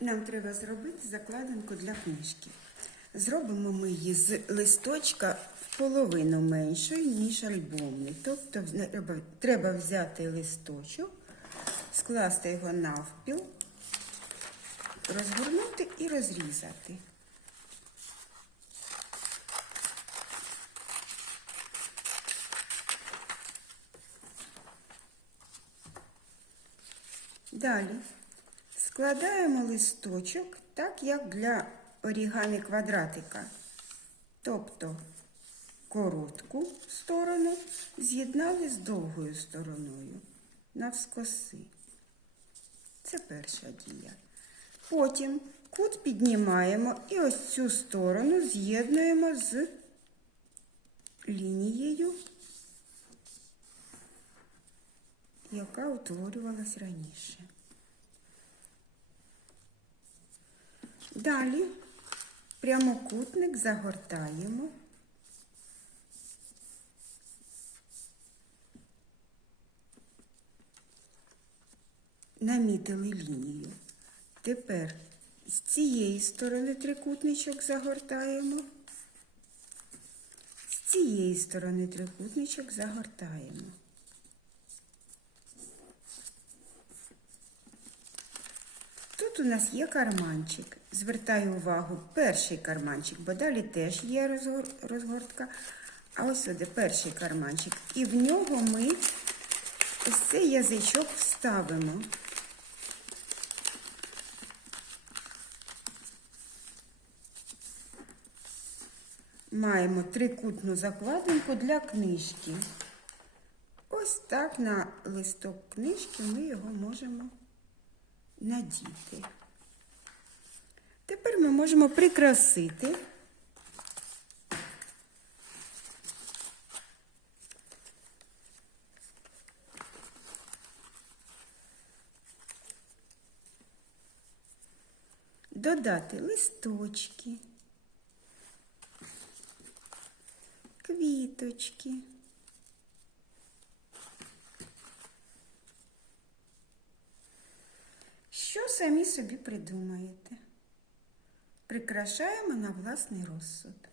Нам треба зробити закладинку для книжки. Зробимо ми її з листочка в половину меншою, ніж альбомний. Тобто треба взяти листочок, скласти його навпіл, розгорнути і розрізати. Далі складаємо листочок так, як для орігамі квадратика. Тобто коротку сторону з'єднали з довгою стороною навскоси. Це перша дія. Потім кут піднімаємо і ось цю сторону з'єднуємо з лінією, яка утворювалась раніше. Далі прямокутник загортаємо. Намітили лінію. Тепер з цієї сторони трикутничок загортаємо. З цієї сторони трикутничок загортаємо. Тут у нас є карманчик. Звертаю увагу, перший карманчик, бо далі теж є розгортка. А ось сюди перший карманчик. І в нього ми ось цей язичок вставимо. Маємо трикутну закладинку для книжки. Ось так на листок книжки ми його можемо надіти. Тепер ми можемо прикрасити. Додати листочки, квіточки. Самі собі придумаєте? Прикрашаємо на власний розсуд.